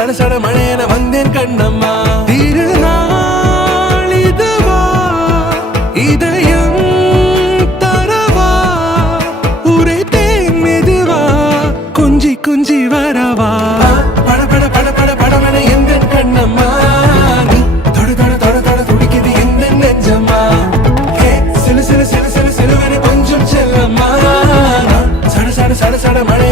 சட சட மழையன வந்தேன் கண்ணம்மா. திருநாள் இதுவா இதயம் தரவா உரைத்தேன் மெதுவா கொஞ்சி கொஞ்சி வரவா பட பட பட பட படவன எந்த கண்ணம்மா. நீ தொட தொட தொட தொட துடிக்குது எந்த நெஞ்சம்மா. சிலு சிலு சிலு சிலு சிலுவனை கொஞ்சம் செல்லம்மா. சட சட சட சட மழை